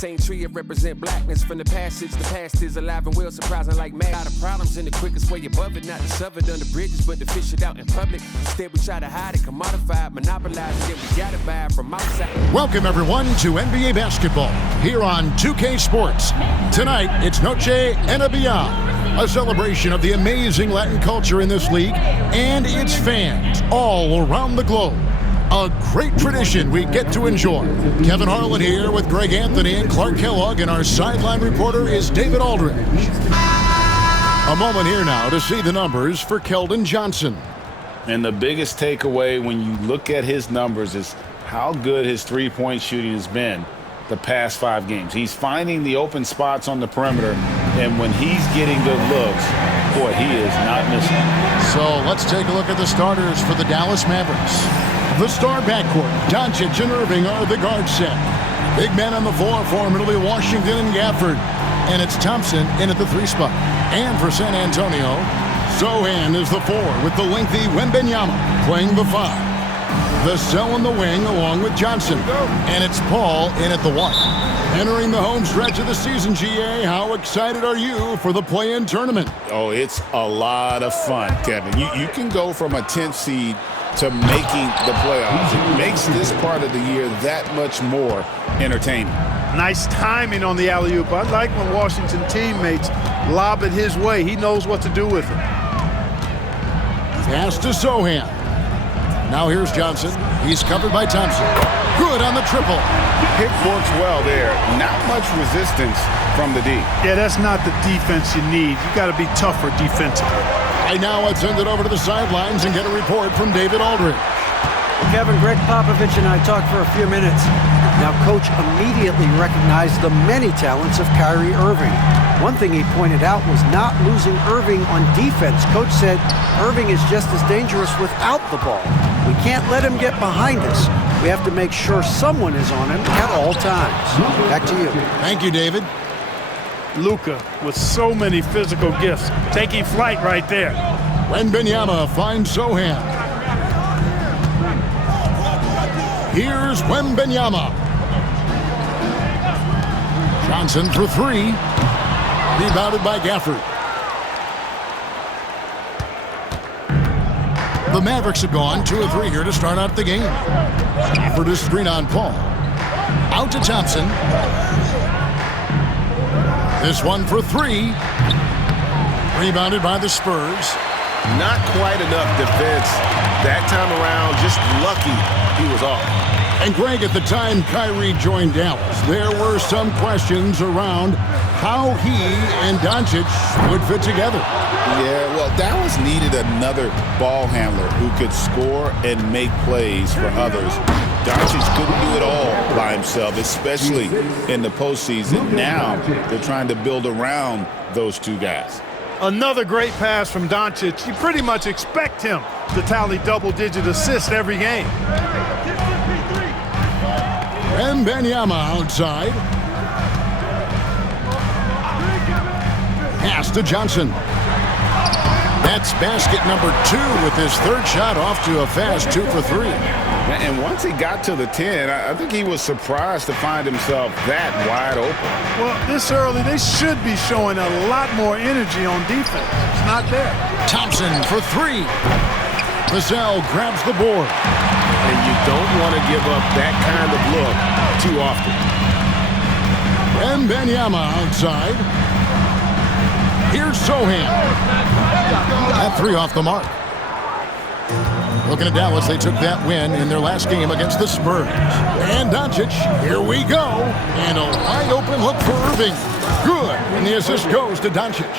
same tree, it represent blackness. From the passage, the past is alive and well, surprising like mad. Out of problems in the quickest way above it, not to shove it under bridges, but to fish it out in public. Instead, we try to hide it, commodify it, monopolize it, then we gotta buy it from outside. Welcome, everyone, to NBA basketball here on 2K Sports. Tonight, it's Noche Enabia, a celebration of the amazing Latin culture in this league and its fans all around the globe. A great tradition we get to enjoy. Kevin Harlan here with Greg Anthony and Clark Kellogg, and our sideline reporter is David Aldridge. A moment here now to see the numbers for Keldon Johnson. And the biggest takeaway when you look at his numbers is how good his three-point shooting has been the past 5 games. He's finding the open spots on the perimeter, and when he's getting good looks, boy, he is not missing. So let's take a look at the starters for the Dallas Mavericks. The star backcourt, Doncic and Irving are the guard set. Big men on the floor for him, it'll be Washington and Gafford. And it's Thompson in at the 3 spot. And for San Antonio, Sohan is the 4 with the lengthy Wembanyama playing the 5. The cell in the wing along with Johnson. And it's Paul in at the 1. Entering the home stretch of the season, GA, how excited are you for the play-in tournament? Oh, it's a lot of fun, Kevin. You can go from a 10th seed to making the playoffs. It makes this part of the year that much more entertaining. Nice timing on the alley-oop. I like when Washington teammates lob it his way. He knows what to do with it. Pass to Sohan. Now here's Johnson. He's covered by Thompson. Good on the triple. Pick works well there. Not much resistance from the D. Yeah, that's not the defense you need. You got to be tougher defensively. Right now, let's send it over to the sidelines and get a report from David Aldridge. Kevin, Greg Popovich and I talked for a few minutes. Now, Coach immediately recognized the many talents of Kyrie Irving. One thing he pointed out was not losing Irving on defense. Coach said Irving is just as dangerous without the ball. We can't let him get behind us. We have to make sure someone is on him at all times. Back to you. Thank you, David. Luka with so many physical gifts, taking flight right there. Wembanyama finds Sohan. Here's Wembanyama. Johnson for 3. Rebounded by Gafford. The Mavericks have gone 2 of 3 here to start out the game. Gafford is screen on Paul. Out to Thompson. This one for 3. Rebounded by the Spurs. Not quite enough defense that time around. Just lucky he was off. And Greg, at the time Kyrie joined Dallas, there were some questions around how he and Doncic would fit together. Yeah, well, Dallas needed another ball handler who could score and make plays for others. Doncic couldn't do it all by himself, especially in the postseason. Now they're trying to build around those 2 guys. Another great pass from Doncic. You pretty much expect him to tally double-digit assists every game. Wembanyama outside. Pass to Johnson. That's basket number 2 with his 3rd shot off to a fast 2 for 3. And once he got to the 10, I think he was surprised to find himself that wide open. Well, this early, they should be showing a lot more energy on defense. It's not there. Thompson for 3. Vassell grabs the board. And you don't want to give up that kind of look too often. Wembanyama outside. Here's Sohan. That 3 off the mark. Looking at Dallas, they took that win in their last game against the Spurs. And Doncic, here we go. And a wide open look for Irving. Good. And the assist goes to Doncic.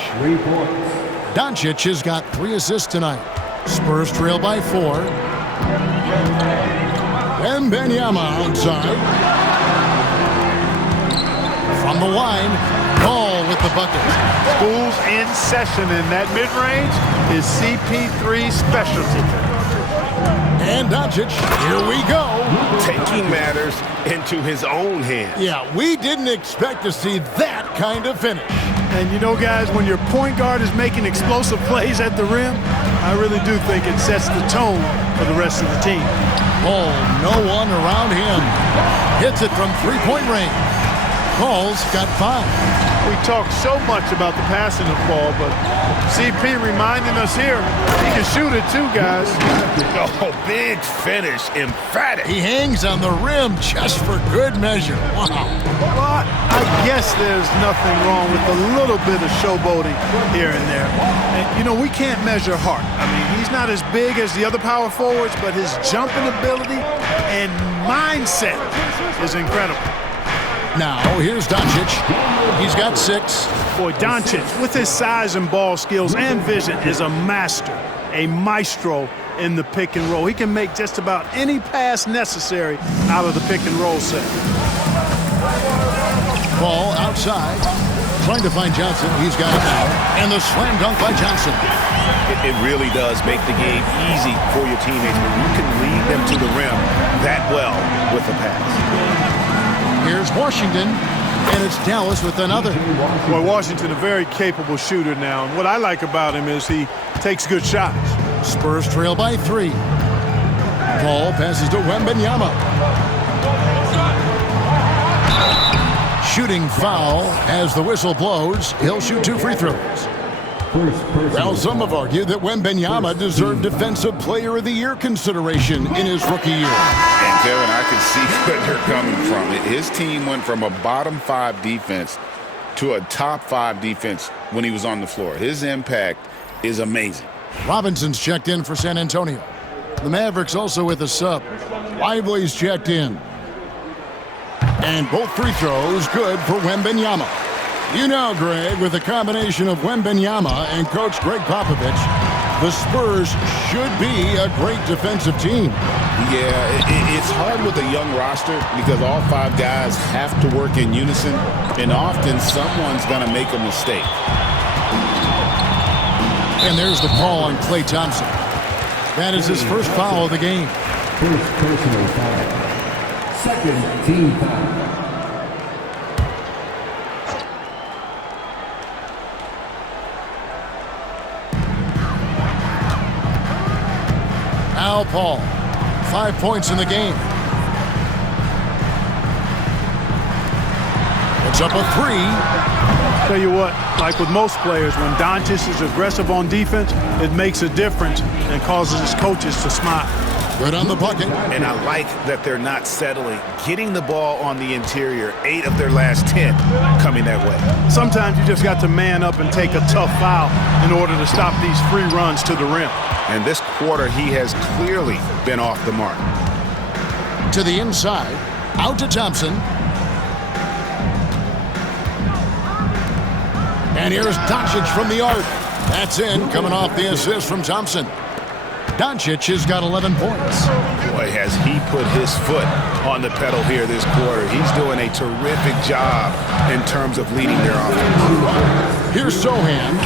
Doncic has got 3 assists tonight. Spurs trail by 4. Wembanyama outside. From the line, Ball with the bucket. School's in session, and that mid-range is CP3's specialty. And Doncic, here we go. Taking matters into his own hands. Yeah, we didn't expect to see that kind of finish. And you know, guys, when your point guard is making explosive plays at the rim, I really do think it sets the tone for the rest of the team. Oh, no one around him. Hits it from three-point range. Paul's got 5. We talk so much about the passing of Paul, but CP reminding us here, he can shoot it too, guys. Oh, big finish, emphatic. He hangs on the rim just for good measure. Wow. But I guess there's nothing wrong with a little bit of showboating here and there. And, you know, we can't measure Hart. I mean, he's not as big as the other power forwards, but his jumping ability and mindset is incredible. Now, here's Doncic. He's got 6. Boy, Doncic, with his size and ball skills and vision, is a master, a maestro in the pick and roll. He can make just about any pass necessary out of the pick and roll set. Ball outside. Trying to find Johnson. He's got it now. And the slam dunk by Johnson. It really does make the game easy for your teammates when you can lead them to the rim that well with the pass. Here's Washington, and it's Dallas with another. Boy, Washington, a very capable shooter now. And what I like about him is he takes good shots. Spurs trail by 3. Paul passes to Wembanyama. Shooting foul as the whistle blows. He'll shoot 2 free throws. Well, some have argued that Wembanyama deserved Defensive Player of the Year consideration in his rookie year. And Kevin, I can see where they're coming from. His team went from a bottom 5 defense to a top 5 defense when he was on the floor. His impact is amazing. Robinson's checked in for San Antonio. The Mavericks also with a sub. Lively's checked in. And both free throws good for Wembanyama. You know, Greg, with a combination of Wembanyama and Coach Greg Popovich, the Spurs should be a great defensive team. Yeah, it's hard with a young roster because all 5 guys have to work in unison, and often someone's going to make a mistake. And there's the call on Klay Thompson. That is his first foul of the game. First personal foul. Second team foul. Now Paul, 5 points in the game. It's up a 3. Tell you what, like with most players, when Doncic is aggressive on defense, it makes a difference and causes his coaches to smile. Good on the bucket. And I like that they're not settling. Getting the ball on the interior, 8 of their last 10 coming that way. Sometimes you just got to man up and take a tough foul in order to stop these free runs to the rim. And this quarter, he has clearly been off the mark. To the inside, out to Thompson. And here's Doncic from the arc. That's in, coming off the assist from Thompson. Doncic has got 11 points. Boy, has he put his foot on the pedal here this quarter. He's doing a terrific job in terms of leading their offense. Here's Sohan,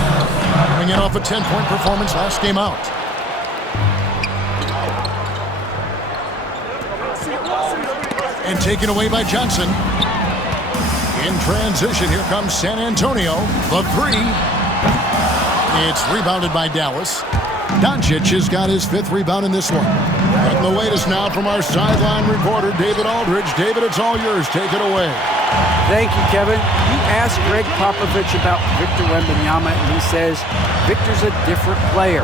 coming in off a 10-point performance last game out. And taken away by Johnson. In transition, here comes San Antonio. The 3. It's rebounded by Dallas. Doncic has got his 5th rebound in this one. And the latest now from our sideline reporter, David Aldridge. David, it's all yours. Take it away. Thank you, Kevin. You asked Greg Popovich about Victor Wembanyama, and he says Victor's a different player.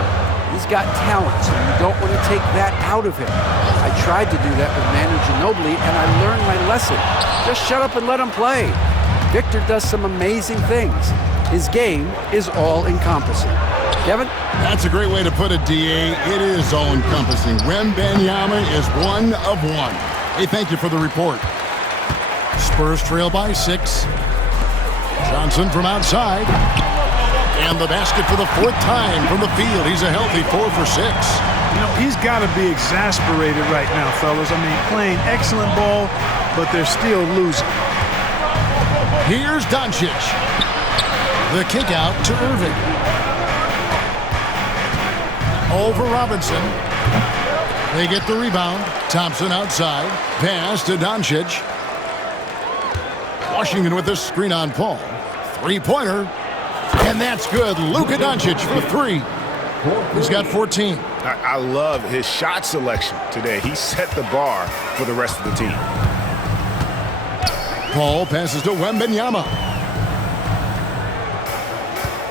He's got talent, so you don't want to take that out of him. I tried to do that with Manu Ginobili, and I learned my lesson. Just shut up and let him play. Victor does some amazing things. His game is all-encompassing. Kevin? That's a great way to put it, D.A. It is all-encompassing. Wembanyama is 1 of 1. Hey, thank you for the report. Spurs trail by 6. Johnson from outside. And the basket for the 4th time from the field. He's a healthy 4 for 6. You know, he's got to be exasperated right now, fellas. I mean, playing excellent ball, but they're still losing. Here's Doncic. The kick out to Irving. Over Robinson. They get the rebound. Thompson outside. Pass to Doncic. Washington with the screen on Paul. 3-pointer. And that's good. Luka Doncic for 3. He's got 14. I love his shot selection today. He set the bar for the rest of the team. Paul passes to Wembanyama.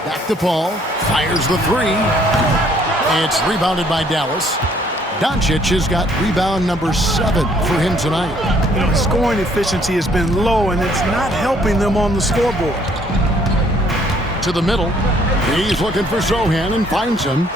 Back to Paul. Fires the three. It's rebounded by Dallas. Doncic has got rebound number 7 for him tonight. You know, scoring efficiency has been low, and it's not helping them on the scoreboard. To the middle. He's looking for Sohan and finds him.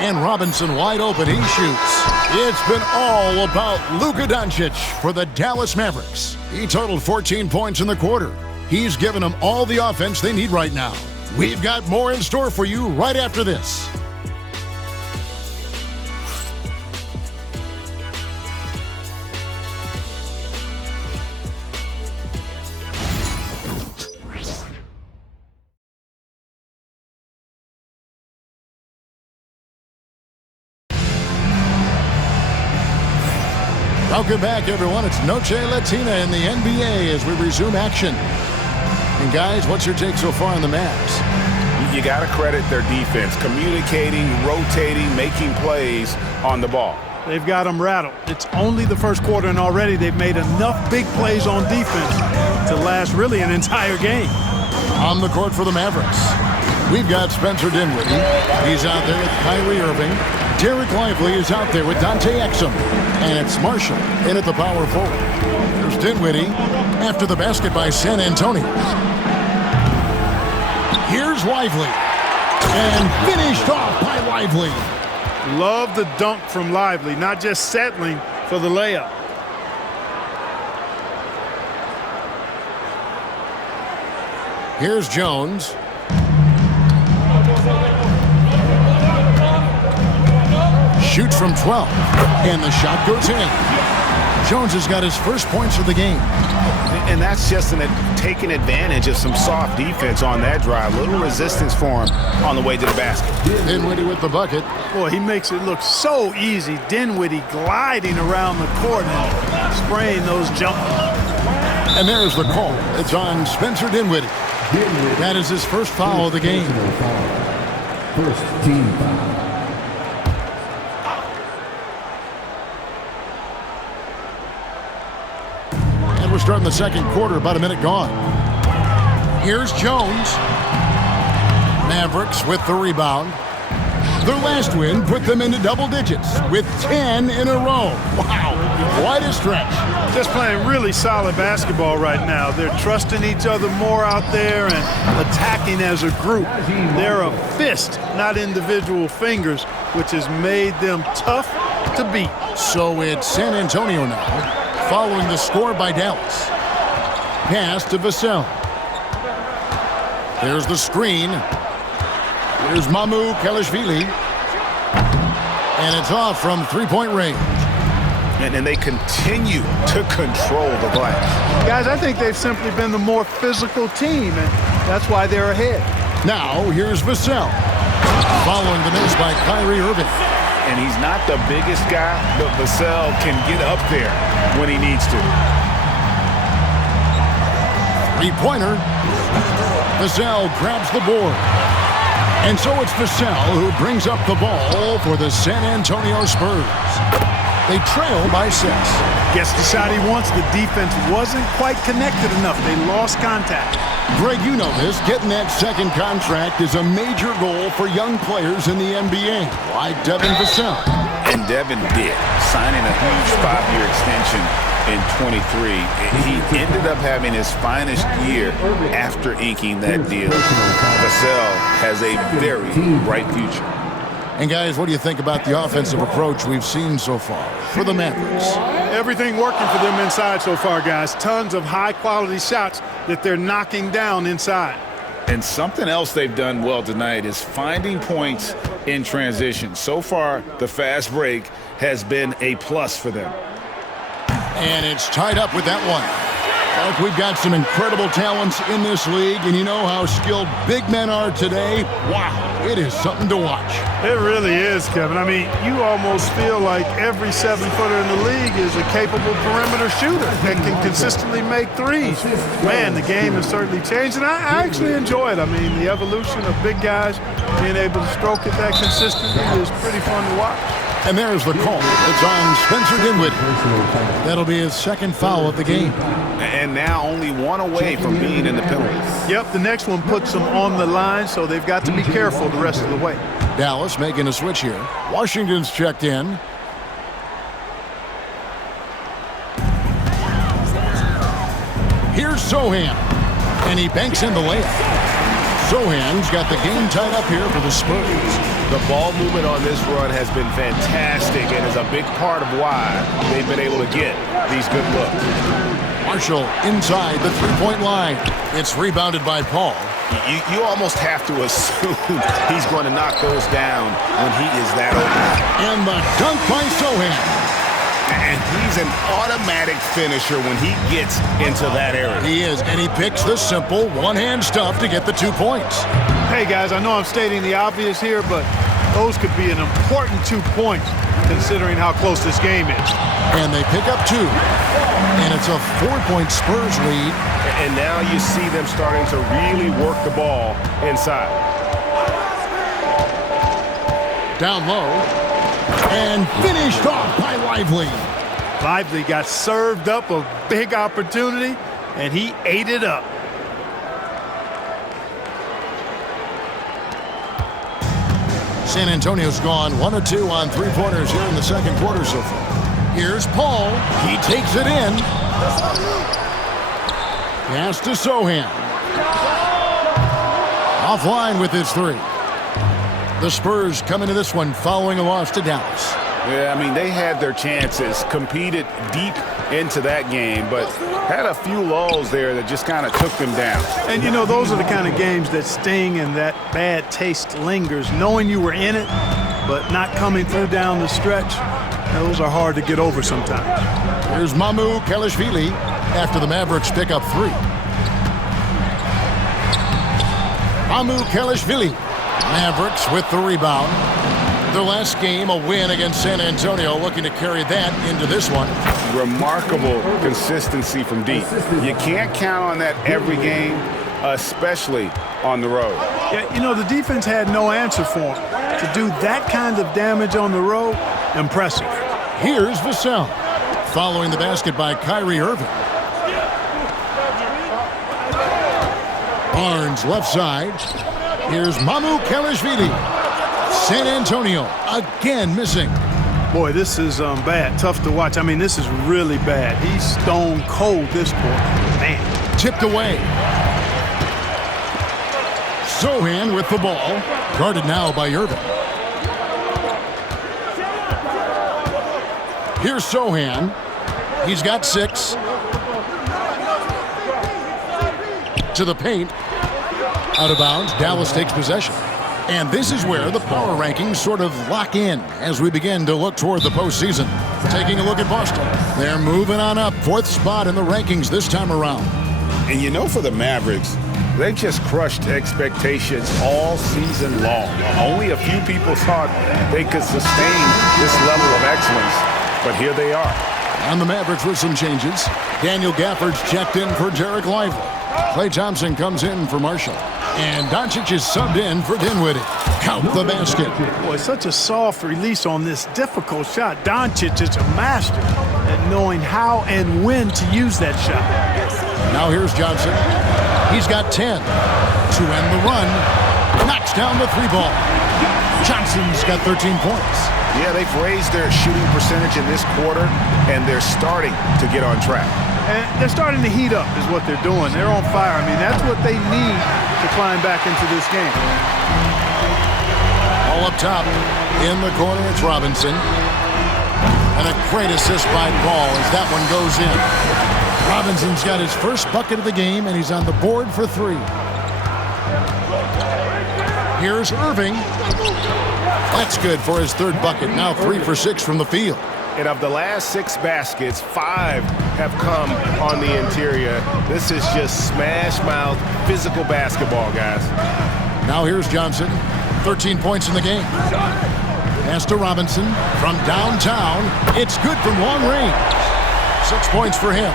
And Robinson wide open. He shoots. It's been all about Luka Doncic for the Dallas Mavericks. He totaled 14 points in the quarter. He's given them all the offense they need right now. We've got more in store for you right after this. Welcome back, everyone. It's Noche Latina in the NBA as we resume action. And guys, what's your take so far on the Mavs? You got to credit their defense, communicating, rotating, making plays on the ball. They've got them rattled. It's only the first quarter, and already they've made enough big plays on defense to last really an entire game. On the court for the Mavericks, we've got Spencer Dinwiddie. He's out there with Kyrie Irving. Derek Lively is out there with Dante Exum. And it's Marshall in at the power forward. There's Dinwiddie after the basket by San Antonio. Here's Lively. And finished off by Lively. Love the dunk from Lively, not just settling for the layup. Here's Jones. Shoots from 12, and the shot goes in. Jones has got his first points of the game. And that's just taking advantage of some soft defense on that drive. Little resistance for him on the way to the basket. Dinwiddie with the bucket. Boy, he makes it look so easy. Dinwiddie gliding around the court and spraying those jumpers. And there's the call. It's on Spencer Dinwiddie. That is his first foul of the game. First team foul. We're starting the second quarter, about a minute gone. Here's Jones. Mavericks with the rebound. Their last win put them into double digits with 10 in a row. Wow, quite a stretch. Just playing really solid basketball right now. They're trusting each other more out there and attacking as a group. They're a fist, not individual fingers, which has made them tough to beat. So it's San Antonio now, following the score by Dallas. Pass to Vassell. There's the screen. Here's Mamu Kelishvili. And it's off from three-point range. And they continue to control the glass. Guys, I think they've simply been the more physical team, and that's why they're ahead. Now, here's Vassell. Following the miss by Kyrie Irving. And he's not the biggest guy, but Vassell can get up there when he needs to. Three-pointer. Vassell grabs the board. And so it's Vassell who brings up the ball for the San Antonio Spurs. They trail by 6. Gets the shot he wants. The defense wasn't quite connected enough. They lost contact. Greg, you know this. Getting that second contract is a major goal for young players in the NBA, like Devin Vassell. And Devin did, signing a huge 5-year extension in 23. He ended up having his finest year after inking that deal. Vassell has a very bright future. And guys, what do you think about the offensive approach we've seen so far for the Mavericks? Everything working for them inside so far, guys. Tons of high-quality shots that they're knocking down inside. And something else they've done well tonight is finding points in transition. So far, the fast break has been a plus for them. And it's tied up with that one. Look, we've got some incredible talents in this league, and you know how skilled big men are today. Wow, it is something to watch. It really is, Kevin. I mean, you almost feel like every 7-footer in the league is a capable perimeter shooter that can consistently make threes. Man, the game has certainly changed, and I actually enjoy it. I mean, the evolution of big guys being able to stroke it that consistently is pretty fun to watch. And there's the call. It's on Spencer Dinwiddie. That'll be his second foul of the game. And now only one away from being in the penalties. Yep, the next one puts them on the line, so they've got to be careful the rest of the way. Dallas making a switch here. Washington's checked in. Here's Sohan. And he banks in the layup. Sohan's got the game tied up here for the Spurs. The ball movement on this run has been fantastic and is a big part of why they've been able to get these good looks. Marshall inside the three-point line. It's rebounded by Paul. You almost have to assume he's going to knock those down when he is that open. And the dunk by Sohan. And he's an automatic finisher when he gets into that area. He is, and he picks the simple one-hand stuff to get the 2 points. Hey, guys, I know I'm stating the obvious here, but those could be an important 2 points considering how close this game is. And they pick up 2. And it's a 4-point Spurs lead. And now you see them starting to really work the ball inside. Down low. And finished off by Lively. Lively got served up a big opportunity, and he ate it up. San Antonio's gone 1 of 2 on three-pointers here in the second quarter so far. Here's Paul. He takes it in. Pass to Sohan. Offline with his 3. The Spurs come into this one following a loss to Dallas. Yeah, I mean, they had their chances, competed deep into that game, but had a few lulls there that just kind of took them down. And, you know, those are the kind of games that sting and that bad taste lingers. Knowing you were in it, but not coming through down the stretch, those are hard to get over sometimes. Here's Mamu Kelishvili after the Mavericks pick up 3. Mamu Kelishvili. Mavericks with the rebound. Their last game, a win against San Antonio, looking to carry that into this one. Remarkable consistency from deep. You can't count on that every game, especially on the road. Yeah, you know, the defense had no answer for him. To do that kind of damage on the road, impressive. Here's Vassell, following the basket by Kyrie Irving. Barnes left side. Here's Mamu Kelishvili. San Antonio again missing. Boy, this is bad. Tough to watch. I mean, this is really bad. He's stone cold this point. Man. Tipped away. Sohan with the ball. Guarded now by Irving. Here's Sohan. He's got 6. To the paint. Out of bounds. Dallas takes possession. And this is where the power rankings sort of lock in as we begin to look toward the postseason. Taking a look at Boston. They're moving on up. 4th spot in the rankings this time around. And you know, for the Mavericks, they've just crushed expectations all season long. Only a few people thought they could sustain this level of excellence, but here they are. And the Mavericks with some changes. Daniel Gafford's checked in for Derek Lively. Klay Thompson comes in for Marshall. And Doncic is subbed in for Dinwiddie. Count the basket. Boy, such a soft release on this difficult shot. Doncic is a master at knowing how and when to use that shot. Now here's Johnson. He's got 10 to end the run. Knocks down the 3-ball. Johnson's got 13 points. Yeah, they've raised their shooting percentage in this quarter, and they're starting to get on track. And they're starting to heat up is what they're doing. They're on fire. I mean, that's what they need to climb back into this game. All up top. In the corner, it's Robinson. And a great assist by Paul as that one goes in. Robinson's got his first bucket of the game, and he's on the board for 3. Here's Irving. That's good for his 3rd bucket. Now 3 for 6 from the field. And of the last 6 baskets, 5 have come on the interior. This is just smash-mouth, physical basketball, guys. Now here's Johnson. 13 points in the game. Pass to Robinson from downtown. It's good from long range. 6 points for him.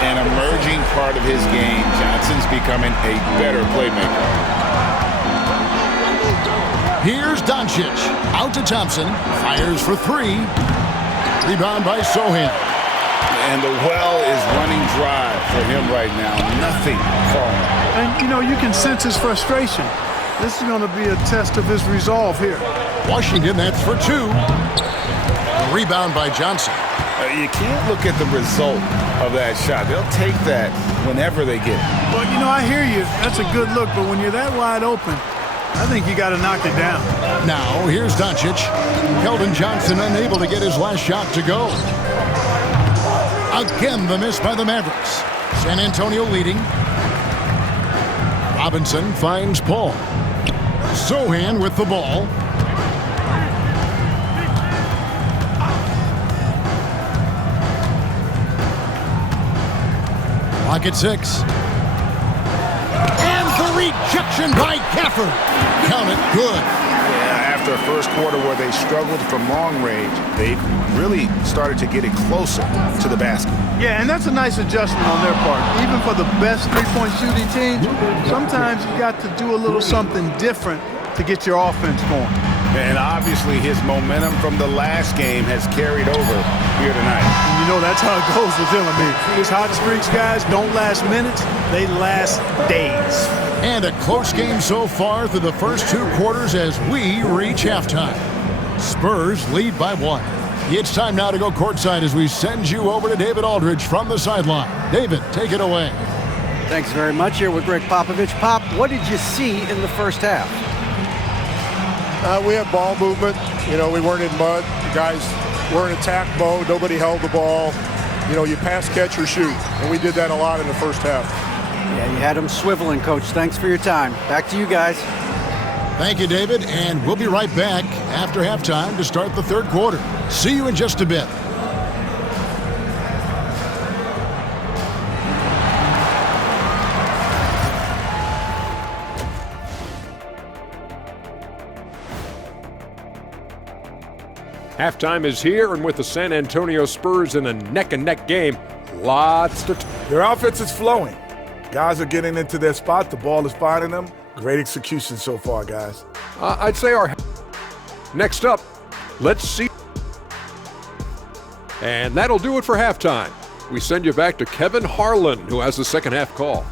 An emerging part of his game. Johnson's becoming a better playmaker. Here's Doncic. Out to Thompson. Fires for three. Rebound by Sohan. And the well is running dry for him right now. Nothing falling. And, you know, you can sense his frustration. This is going to be a test of his resolve here. Washington, that's for two. The rebound by Johnson. You can't look at the result of that shot. They'll take that whenever they get it. Well, you know, I hear you. That's a good look, but when you're that wide open, I think you got to knock it down. Now, here's Doncic. Keldon Johnson unable to get his last shot to go. Again, the miss by the Mavericks. San Antonio leading. Robinson finds Paul. Sohan with the ball. Clock at 6. And the rejection by Gafford. Count it good. Yeah, after a first quarter where they struggled from long range, they really started to get it closer to the basket. Yeah, and that's a nice adjustment on their part. Even for the best three-point shooting teams, sometimes you got to do a little something different to get your offense going. And obviously his momentum from the last game has carried over here tonight. And you know that's how it goes with him. I mean, his hot streaks, guys, don't last minutes. They last days. And a close game so far through the first two quarters as we reach halftime. Spurs lead by 1. It's time now to go courtside as we send you over to David Aldridge from the sideline. David, take it away. Thanks very much. Here with Greg Popovich. Pop, what did you see in the first half? We had ball movement. You know, we weren't in mud. The guys were in attack mode. Nobody held the ball. You know, you pass, catch, or shoot. And we did that a lot in the first half. Yeah, you had them swiveling, Coach. Thanks for your time. Back to you guys. Thank you, David. And we'll be right back after halftime to start the third quarter. See you in just a bit. Halftime is here, and with the San Antonio Spurs in a neck-and-neck game, lots to Their offense is flowing. Guys are getting into their spot. The ball is finding them. Great execution so far, guys. I'd say our next up, let's see. And that'll do it for halftime. We send you back to Kevin Harlan, who has the second half call.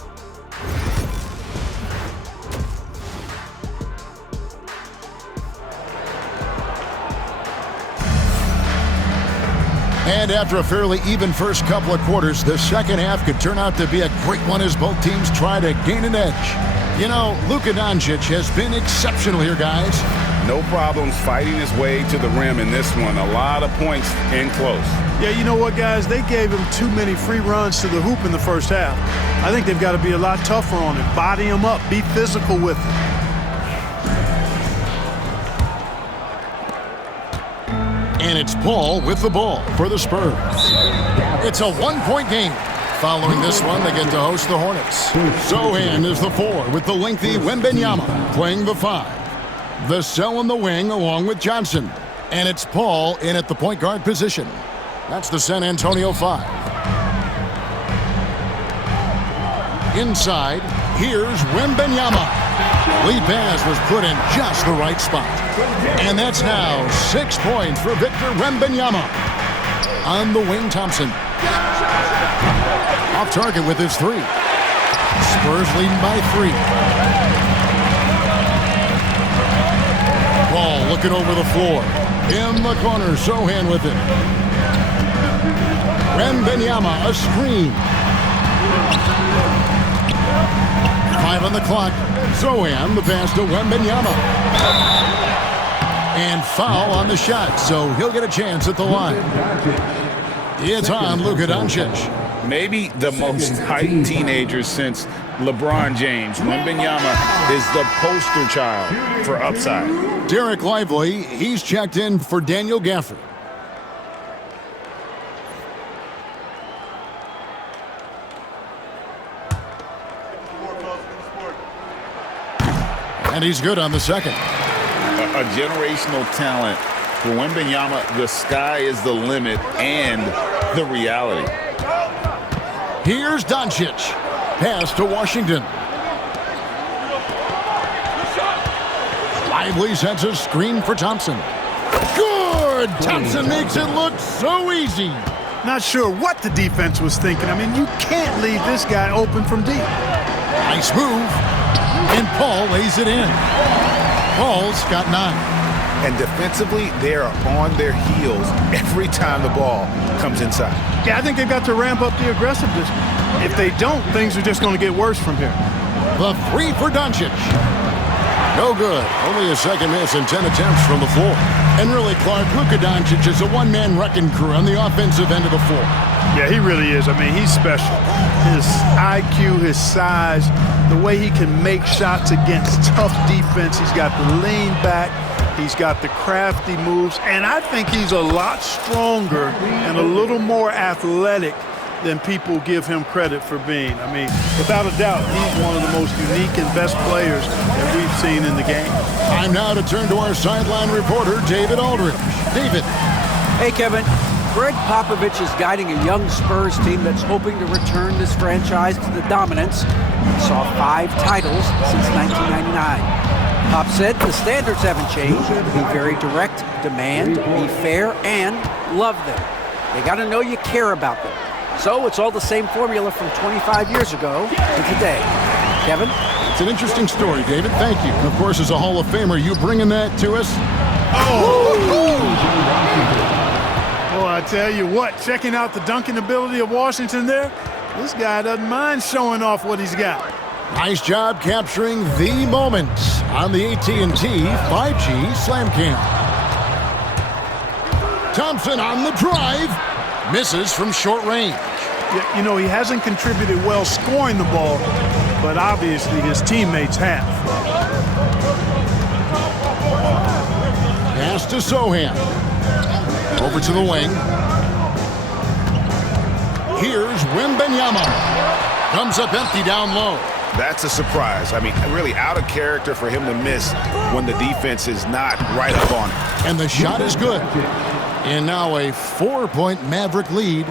And after a fairly even first couple of quarters, the second half could turn out to be a great one as both teams try to gain an edge. You know, Luka Doncic has been exceptional here, guys. No problems fighting his way to the rim in this one. A lot of points in close. Yeah, you know what, guys? They gave him too many free runs to the hoop in the first half. I think they've got to be a lot tougher on him. Body him up. Be physical with him. And it's Paul with the ball for the Spurs. It's a one-point game. Following this one, they get to host the Hornets. Sohan is the 4 with the lengthy Wembanyama playing the 5. The cell in the wing along with Johnson. And it's Paul in at the point guard position. That's the San Antonio 5. Inside, here's Wembanyama. Lead pass was put in just the right spot. And that's now 6 points for Victor Wembanyama. On the wing, Thompson. Off target with his 3. Spurs leading by 3. Ball looking over the floor. In the corner, Sohan with it. Wembanyama, a screen. 5 on the clock. Sohan, the pass to Wembanyama. And foul on the shot, so he'll get a chance at the line. It's on Luka Doncic. Maybe the most hyped teenager since LeBron James. Wembanyama is the poster child for upside. Derek Lively, he's checked in for Daniel Gafford. And he's good on the second. A generational talent. For Wembanyama, the sky is the limit and the reality. Here's Doncic. Pass to Washington. Lively sets a screen for Thompson. Good! Thompson makes it look so easy. Not sure what the defense was thinking. I mean, you can't leave this guy open from deep. Nice move. And Paul lays it in. Paul's got 9. And defensively, they are on their heels every time the ball comes inside. Yeah, I think they've got to ramp up the aggressiveness. If they don't, things are just going to get worse from here. The 3 for Doncic. No good. Only a second miss and 10 attempts from the floor. And really, Clark, Luka Doncic is a one-man wrecking crew on the offensive end of the floor. Yeah, he really is. I mean, he's special. His IQ, his size, the way he can make shots against tough defense. He's got the lean back. He's got the crafty moves. And I think he's a lot stronger and a little more athletic than people give him credit for being. I mean, without a doubt, he's one of the most unique and best players that we've seen in the game. Time now to turn to our sideline reporter, David Aldridge. David. Hey, Kevin. Greg Popovich is guiding a young Spurs team that's hoping to return this franchise to the dominance. It saw 5 titles since 1999. Pop said the standards haven't changed. Be very direct, demand, be fair, and love them. They got to know you care about them. So it's all the same formula from 25 years ago to today. Kevin? It's an interesting story, David. Thank you. And of course, as a Hall of Famer, you bringing that to us? Well, I tell you what, checking out the dunking ability of Washington there, this guy doesn't mind showing off what he's got. Nice job capturing the moment on the AT&T 5G Slam Cam. Thompson on the drive. Misses from short range. Yeah, you know, he hasn't contributed well scoring the ball, but obviously his teammates have. Pass to Sohan. Over to the wing. Here's Wembanyama. Comes up empty down low. That's a surprise. I mean, really out of character for him to miss when the defense is not right up on it. And the shot is good. And now a 4-point Maverick lead.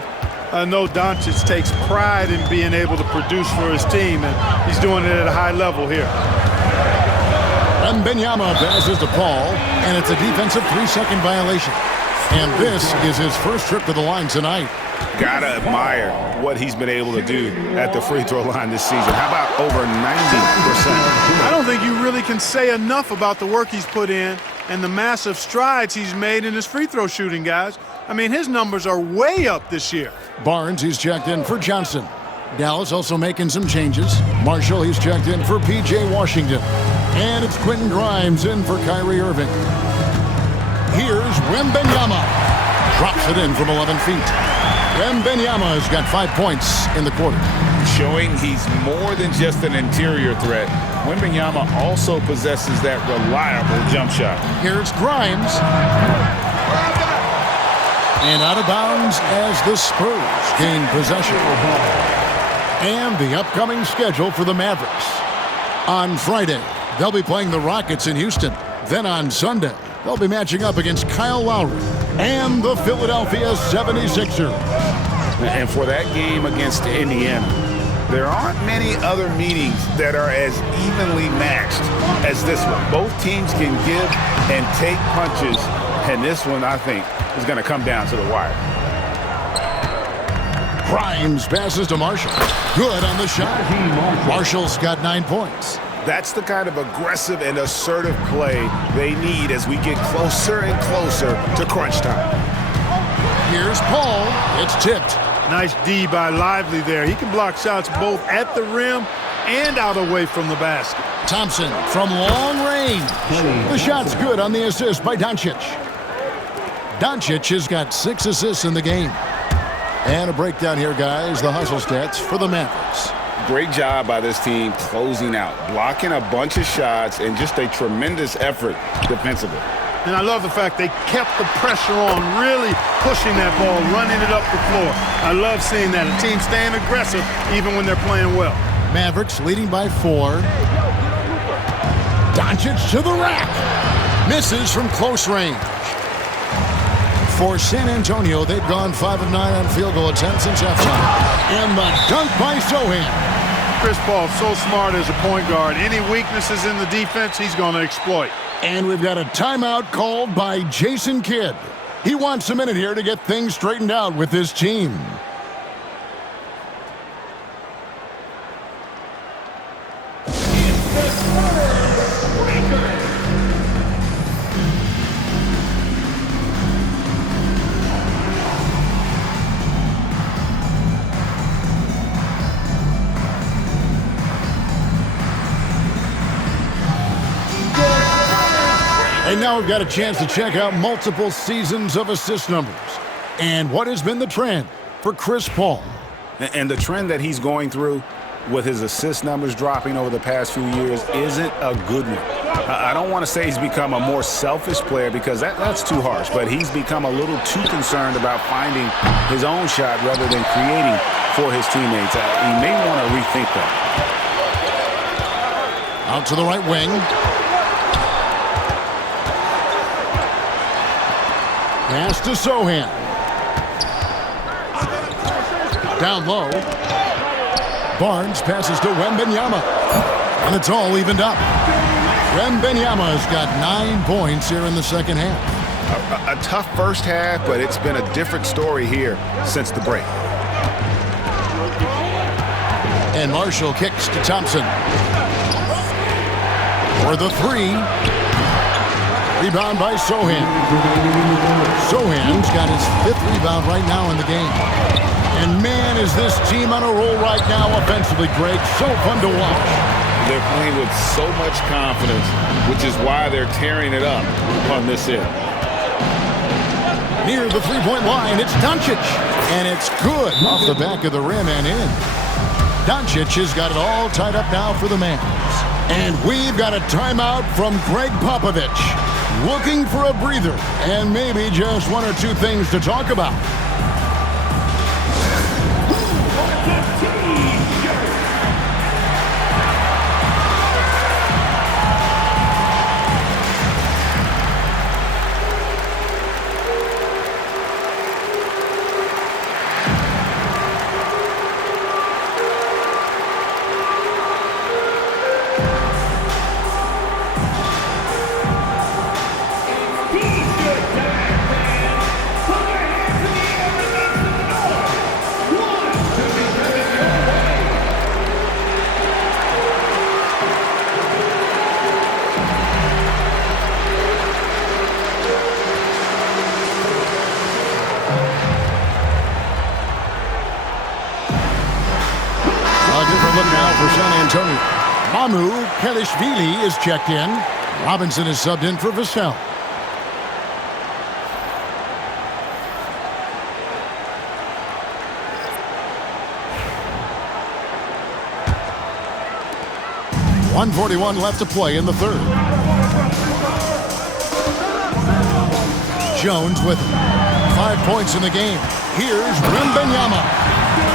I know Doncic takes pride in being able to produce for his team, and he's doing it at a high level here. Wembanyama passes to Paul, and it's a defensive 3-second violation. And this is his first trip to the line tonight. Gotta admire what he's been able to do at the free throw line this season. How about over 90%? I don't think you really can say enough about the work he's put in and the massive strides he's made in his free throw shooting, guys. I mean, his numbers are way up this year. Barnes, he's checked in for Johnson. Dallas also making some changes. Marshall, he's checked in for P.J. Washington. And it's Quentin Grimes in for Kyrie Irving. Here's Wembanyama. Drops it in from 11 feet. Wembanyama has got 5 points in the quarter. Showing he's more than just an interior threat. Wembanyama also possesses that reliable jump shot. Here's Grimes. And out of bounds as the Spurs gain possession. And the upcoming schedule for the Mavericks. On Friday, they'll be playing the Rockets in Houston. Then on Sunday, they'll be matching up against Kyle Lowry and the Philadelphia 76ers. And for that game against Indiana, there aren't many other meetings that are as evenly matched as this one. Both teams can give and take punches, and this one, I think, is going to come down to the wire. Grimes passes to Marshall. Good on the shot. Marshall's got 9 points. That's the kind of aggressive and assertive play they need as we get closer and closer to crunch time. Here's Paul. It's tipped. Nice D by Lively there. He can block shots both at the rim and out away from the basket. Thompson from long range. The shot's good on the assist by Doncic. Doncic has got 6 assists in the game. And a breakdown here, guys. The hustle stats for the Mavericks. Great job by this team closing out, blocking a bunch of shots, and just a tremendous effort defensively. And I love the fact they kept the pressure on, really pushing that ball, running it up the floor. I love seeing that. A team staying aggressive even when they're playing well. Mavericks leading by 4. Doncic to the rack. Misses from close range. For San Antonio, they've gone 5 of 9 on field goal attempts since halftime. And the dunk by Sohan. Chris Paul's so smart as a point guard. Any weaknesses in the defense, he's going to exploit. And we've got a timeout called by Jason Kidd. He wants a minute here to get things straightened out with his team. And now we've got a chance to check out multiple seasons of assist numbers and what has been the trend for Chris Paul. And the trend that he's going through with his assist numbers dropping over the past few years isn't a good one. I don't want to say he's become a more selfish player because that's too harsh, but he's become a little too concerned about finding his own shot rather than creating for his teammates. He may want to rethink that. Out to the right wing. Pass to Sohan. Down low. Barnes passes to Wembanyama. And it's all evened up. Wembanyama's got 9 points here in the second half. A tough first half, but it's been a different story here since the break. And Marshall kicks to Thompson. For the three. Rebound by Sohan. Sohan's got his 5th rebound right now in the game. And man, is this team on a roll right now offensively, Greg. So fun to watch. They're playing with so much confidence, which is why they're tearing it up on this end. Near the three-point line, it's Doncic. And it's good off the back of the rim and in. Doncic has got it all tied up now for the Mavs. And we've got a timeout from Greg Popovich. Looking for a breather and maybe just one or two things to talk about. Mamu Kelishvili is checked in. Robinson is subbed in for Vassell. .141 left to play in the third. Jones with 5 points in the game. Here's Wembanyama.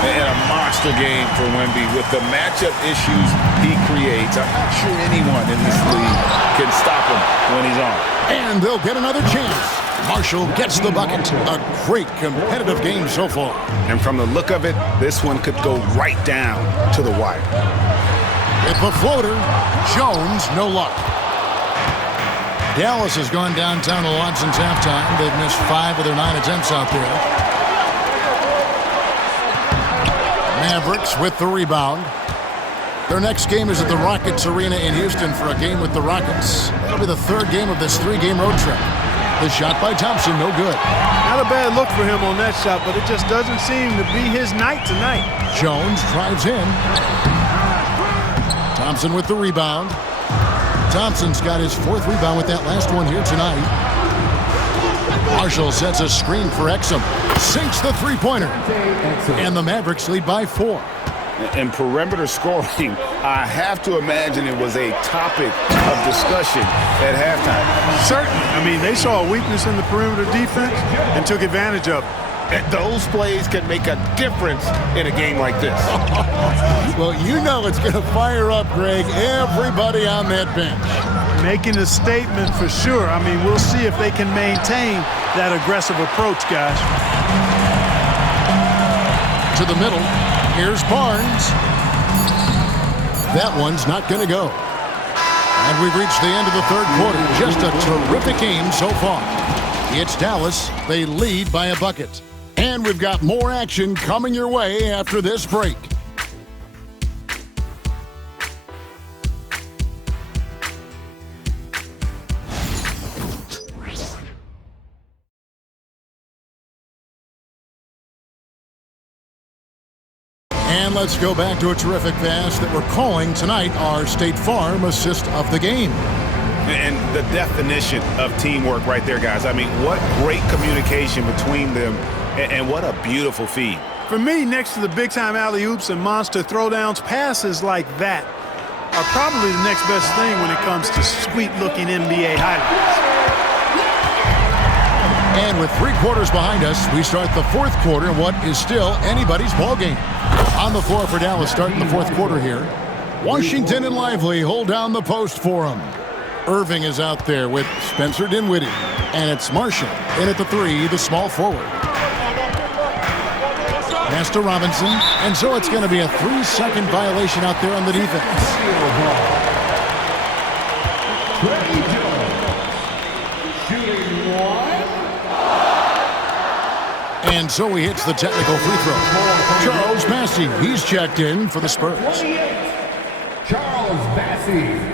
And a monster game for Wemby with the matchup issues he creates. I'm not sure anyone in this league can stop him when he's on. And they'll get another chance. Marshall gets the bucket. A great competitive game so far. And from the look of it, this one could go right down to the wire. With the floater, Jones, no luck. Dallas has gone downtown a lot since halftime. They've missed 5 of their 9 attempts out there. Mavericks with the rebound. Their next game is at the Rockets Arena in Houston for a game with the Rockets. That'll be the 3rd game of this 3-game road trip. The shot by Thompson, no good. Not a bad look for him on that shot, but it just doesn't seem to be his night tonight. Jones drives in. Thompson with the rebound. Thompson's got his 4th rebound with that last one here tonight. Marshall sets a screen for Exum. Sinks the three-pointer. And the Mavericks lead by 4. And perimeter scoring, I have to imagine it was a topic of discussion at halftime. Certainly. I mean, they saw a weakness in the perimeter defense and took advantage of it. And those plays can make a difference in a game like this. Well, you know it's going to fire up, Greg, everybody on that bench. Making a statement for sure. I mean, we'll see if they can maintain that aggressive approach, guys. To the middle. Here's Barnes. That one's not going to go. And we've reached the end of the third quarter. Just a terrific game so far. It's Dallas. They lead by a bucket. And we've got more action coming your way after this break. And let's go back to a terrific pass that we're calling tonight our State Farm assist of the game. And the definition of teamwork right there, guys. I mean, what great communication between them, and what a beautiful feed. For me, next to the big-time alley-oops and monster throwdowns, passes like that are probably the next best thing when it comes to sweet-looking NBA highlights. And with 3 quarters behind us, we start the fourth quarter in what is still anybody's ball game. On the floor for Dallas starting the fourth quarter here. Washington and Lively hold down the post for him. Irving is out there with Spencer Dinwiddie. And it's Marshall in at the 3, the small forward. Pass to Robinson. And so it's going to be a 3-second violation out there on the defense. And so he hits the technical free throw. Charles Bassey, he's checked in for the Spurs. Charles Bassey.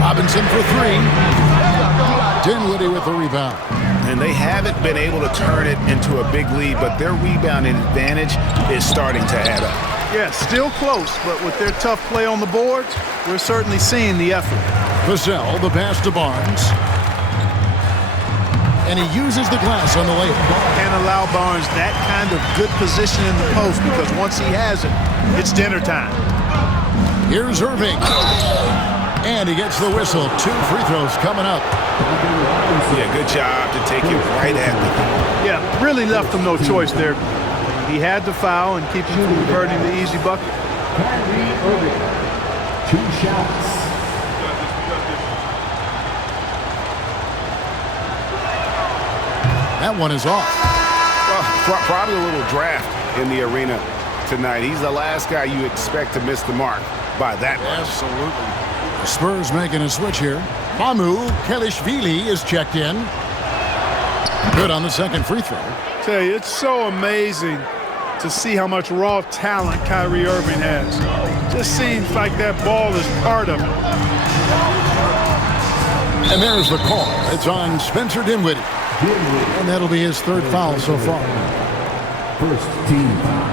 Robinson for 3. Dinwiddie with the rebound. And they haven't been able to turn it into a big lead, but their rebounding advantage is starting to add up. Yeah, still close, but with their tough play on the boards, we're certainly seeing the effort. Vassell, the pass to Barnes. And he uses the glass on the layup. Can't allow Barnes that kind of good position in the post because once he has it, it's dinner time. Here's Irving. And he gets the whistle. 2 free throws coming up. Yeah, good job to take it right at them. Yeah, really left him no choice there. He had to foul and keep him from converting the easy bucket. 2 shots. That one is off. Probably a little draft in the arena tonight. He's the last guy you expect to miss the mark by that much. Absolutely. The Spurs making a switch here. Mamu Kelishvili is checked in. Good on the second free throw. Tell you, it's so amazing to see how much raw talent Kyrie Irving has. Just seems like that ball is part of it. And there's the call. It's on Spencer Dinwiddie. And that'll be his 3rd foul so far. First team foul.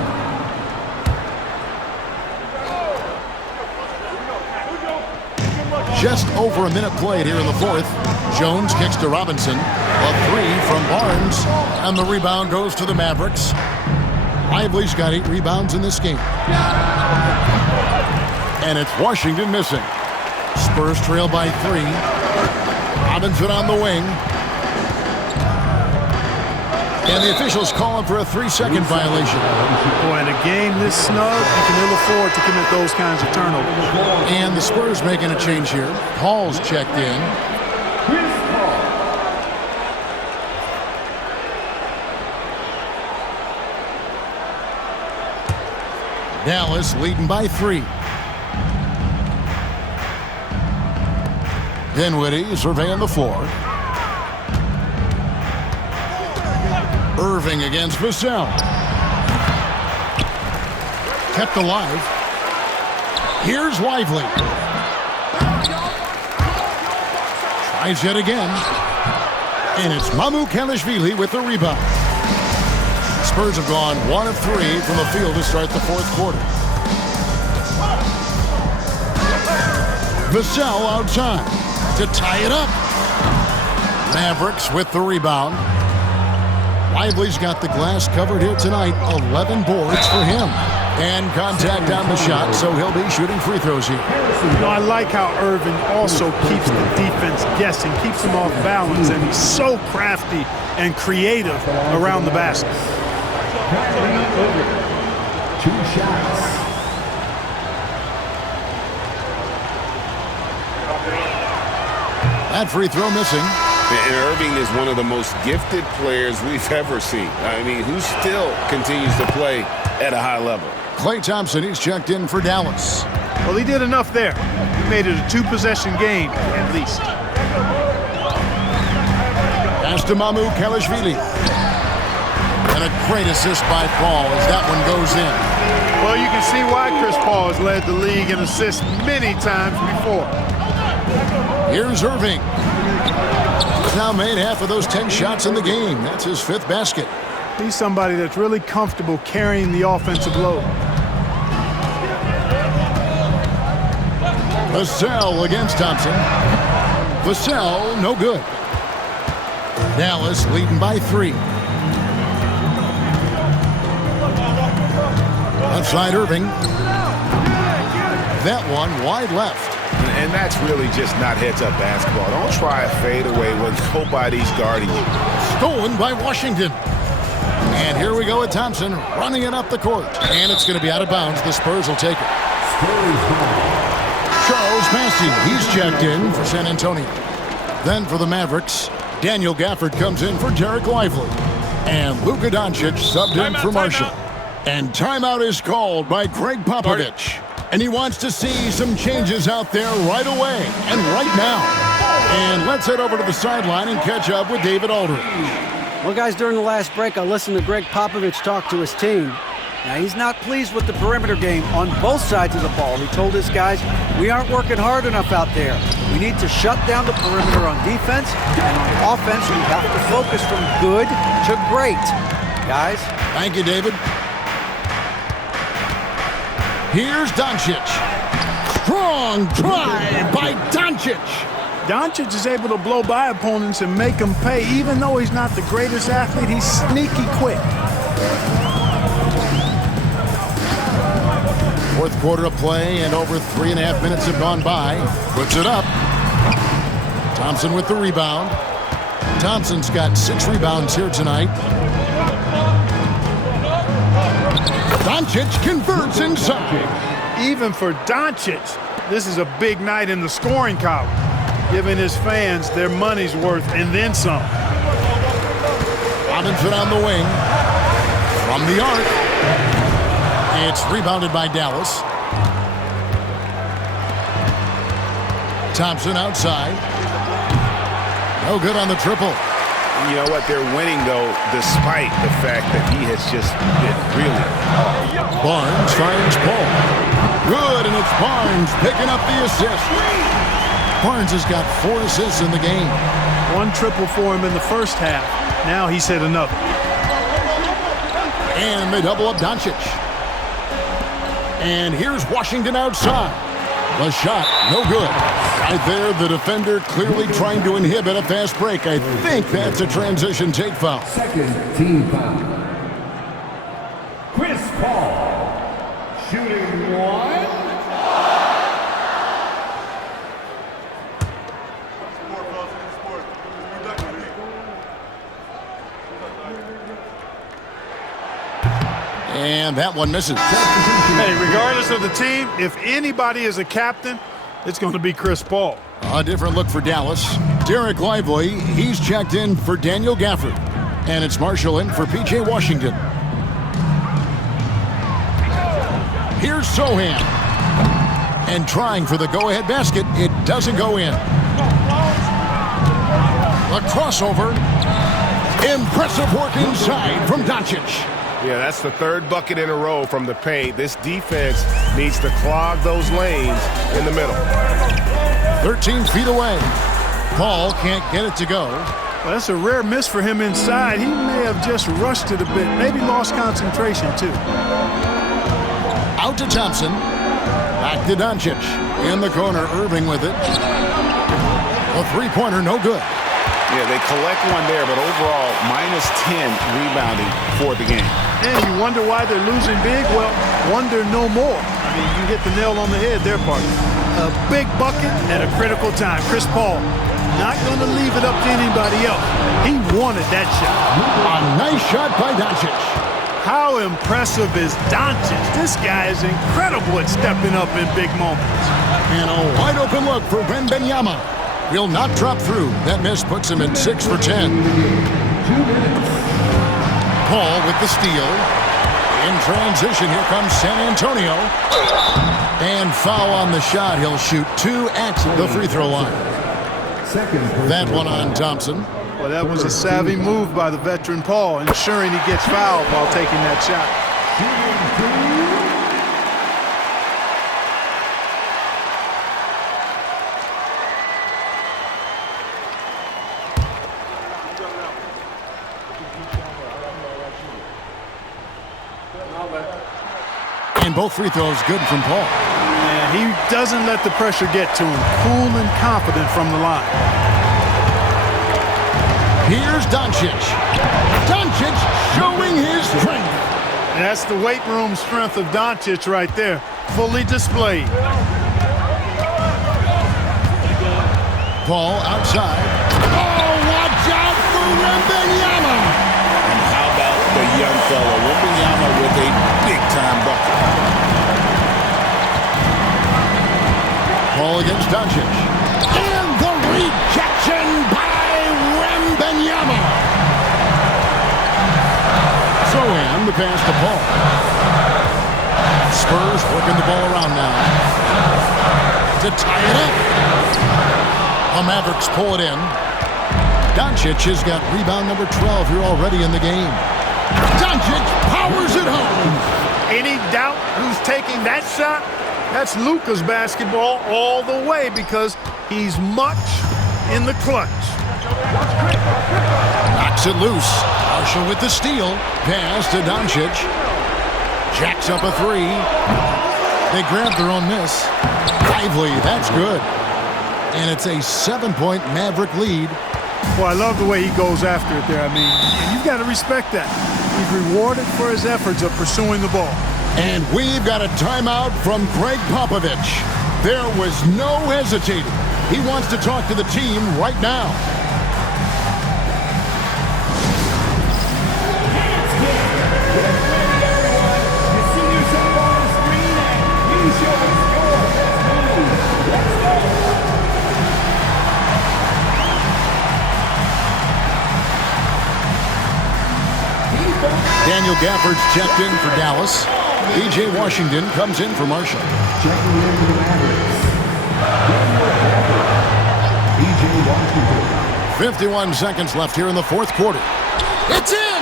Just over a minute played here in the fourth. Jones kicks to Robinson. A 3 from Barnes. And the rebound goes to the Mavericks. Lively's got 8 rebounds in this game. And it's Washington missing. Spurs trail by 3. Robinson on the wing. And the officials calling for a 3-second violation. Boy, in a game this snug, you can ill afford to commit those kinds of turnovers. And the Spurs making a change here. Hall's checked in. Dallas leading by 3. Dinwiddie surveying the floor. Irving against Vassell. Kept alive. Here's Lively. Tries yet again. And it's Mamu Kelishvili with the rebound. Spurs have gone 1 of 3 from the field to start the fourth quarter. Vassell outside to tie it up. Mavericks with the rebound. Lively's got the glass covered here tonight. 11 boards for him. And contact on the shot, so he'll be shooting free throws here. You know, I like how Irving also keeps the defense guessing, keeps them off balance, and he's so crafty and creative around the basket. 2 shots. That free throw missing. And Irving is one of the most gifted players we've ever seen. I mean, who still continues to play at a high level. Klay Thompson, he's checked in for Dallas. Well, he did enough there. He made it a two-possession game, at least. Pass to Mamu Kalashvili. And a great assist by Paul as that one goes in. Well, you can see why Chris Paul has led the league in assists many times before. Here's Irving. He's now made half of those 10 shots in the game. That's his 5th basket. He's somebody that's really comfortable carrying the offensive load. Vassell against Thompson. Vassell, no good. Dallas leading by 3. Outside Irving. That one wide left. And that's really just not heads-up basketball. Don't try a fadeaway when nobody's guarding you. Stolen by Washington. And here we go with Thompson running it up the court. And it's going to be out of bounds. The Spurs will take it. Charles Massey, he's checked in for San Antonio. Then for the Mavericks, Daniel Gafford comes in for Derek Lively. And Luka Doncic subbed in for Marshall. And timeout is called by Greg Popovich. And he wants to see some changes out there right away and right now. And let's head over to the sideline and catch up with David Aldridge. Well, guys, during the last break, I listened to Greg Popovich talk to his team. Now, he's not pleased with the perimeter game on both sides of the ball. He told his guys, we aren't working hard enough out there. We need to shut down the perimeter on defense, and on offense, we have to focus from good to great. Guys. Thank you, David. Here's Doncic. Strong drive by Doncic. Doncic is able to blow by opponents and make them pay. Even though he's not the greatest athlete, he's sneaky quick. 4th quarter of play, and over 3.5 minutes have gone by. Puts it up. Thompson with the rebound. Thompson's got 6 rebounds here tonight. Doncic converts inside. Even for Doncic, this is a big night in the scoring column, giving his fans their money's worth and then some. Robinson on the wing. From the arc. It's rebounded by Dallas. Thompson outside. No good on the triple. You know what? They're winning, though, despite the fact that he has just been really. Barnes finds Paul. Good, and it's Barnes picking up the assist. Barnes has got 4 assists in the game. 1 triple for him in the first half. Now he's hit another. And they double up Doncic. And here's Washington outside. The shot, no good. Right there, the defender clearly trying to inhibit a fast break. I think that's a transition take foul. 2nd team foul. Chris Paul, shooting 1. And that one misses. Hey, regardless of the team, if anybody is a captain, it's going to be Chris Paul. A different look for Dallas. Derek Lively, he's checked in for Daniel Gafford. And it's Marshall in for P.J. Washington. Here's Sohan. And trying for the go-ahead basket. It doesn't go in. A crossover. Impressive work inside from Doncic. Yeah, that's the 3rd bucket in a row from the paint. This defense needs to clog those lanes in the middle. 13 feet away. Paul can't get it to go. Well, that's a rare miss for him inside. He may have just rushed it a bit, maybe lost concentration too. Out to Thompson. Back to Doncic. In the corner, Irving with it. A 3-pointer, no good. Yeah, they collect one there, but overall, -10 rebounding for the game. And you wonder why they're losing big? Well, wonder no more. I mean, you hit the nail on the head there, partner. A big bucket at a critical time. Chris Paul, not going to leave it up to anybody else. He wanted that shot. A nice shot by Doncic. How impressive is Doncic? This guy is incredible at stepping up in big moments. And a wide open look for Wembanyama. will not drop through. That miss puts him in 6 for 10. Paul with the steal. In transition, here comes San Antonio. And foul on the shot. He'll shoot 2 at the free throw line. That one on Thompson. Well, that was a savvy move by the veteran Paul, ensuring he gets fouled while taking that shot. And both free throws good from Paul. Yeah, he doesn't let the pressure get to him. Cool and confident from the line. Here's Doncic. Doncic showing his strength. And that's the weight room strength of Doncic right there. Fully displayed. Paul outside. Oh, watch out for Wembanyama. And how about the young fella, Wembanyama, with a big-time bucket. Paul against Doncic. And the rejection by Wembanyama. Sohan, the pass to Paul. Spurs working the ball around now. To tie it up. The Mavericks pull it in. Doncic has got rebound number 12 here already in the game. Doncic powers it home. Any doubt who's taking that shot? That's Luka's basketball all the way because he's much in the clutch. Knocks it loose. Marshall with the steal. Pass to Doncic. Jacks up a 3. They grab their own miss. Lively, that's good. And it's a 7-point Maverick lead. Well, I love the way he goes after it there. I mean, you've got to respect that. He's rewarded for his efforts of pursuing the ball. And we've got a timeout from Greg Popovich. There was no hesitating. He wants to talk to the team right now. Daniel Gafford's checked in for Dallas. E.J. Washington comes in for Marshall. Checking in for the Mavericks. Daniel Gafford. E.J. Washington. 51 seconds left here in the fourth quarter. It's in!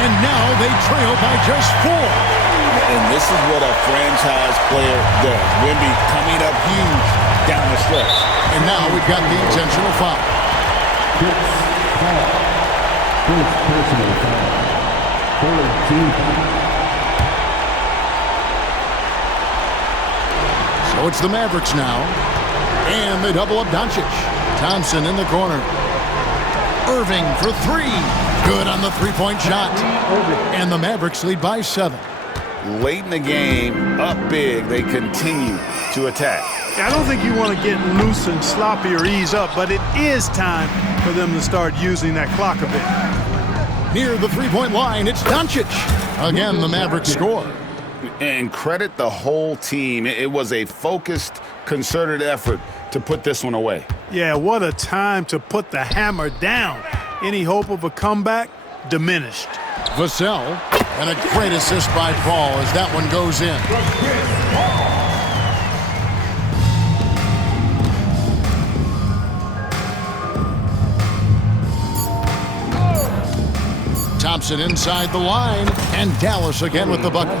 And now they trail by just 4. And this is what a franchise player does. Wemby coming up huge down the stretch. And now we've got the intentional foul. First personal foul. Third team foul. So it's the Mavericks now. And they double up Doncic. Thompson in the corner. Irving for 3. Good on the three-point shot. And the Mavericks lead by 7. Late in the game, up big, they continue to attack. I don't think you want to get loose and sloppy or ease up, but it is time for them to start using that clock a bit. Near the three-point line, it's Doncic. Again, the Mavericks score. And credit the whole team. It was a focused, concerted effort to put this one away. Yeah, what a time to put the hammer down. Any hope of a comeback? Diminished. Vassell, and a great assist by Paul as that one goes in. Thompson inside the line, and Dallas again with the bucket.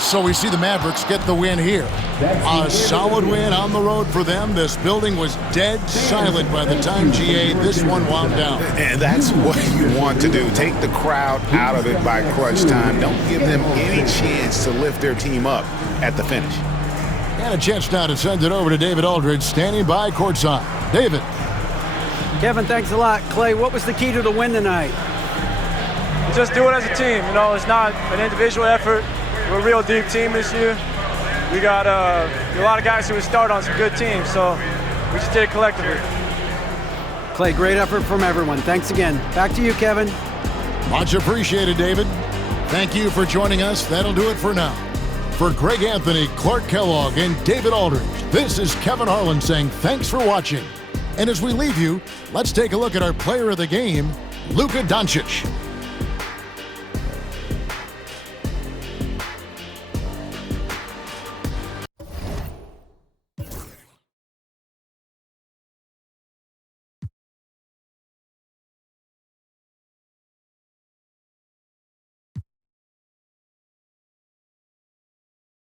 So we see the Mavericks get the win here. A solid win on the road for them. This building was dead silent by the time GA this one wound down. And that's what you want to do. Take the crowd out of it by crunch time. Don't give them any chance to lift their team up at the finish. And a chance now to send it over to David Aldridge, standing by courtside. David. Kevin, thanks a lot. Clay, what was the key to the win tonight? Just do it as a team. You know, it's not an individual effort. We're a real deep team this year. We got a lot of guys who would start on some good teams, so we just did it collectively. Clay, great effort from everyone. Thanks again. Back to you, Kevin. Much appreciated, David. Thank you for joining us. That'll do it for now. For Greg Anthony, Clark Kellogg, and David Aldridge, this is Kevin Harlan saying thanks for watching. And as we leave you, let's take a look at our player of the game, Luka Doncic.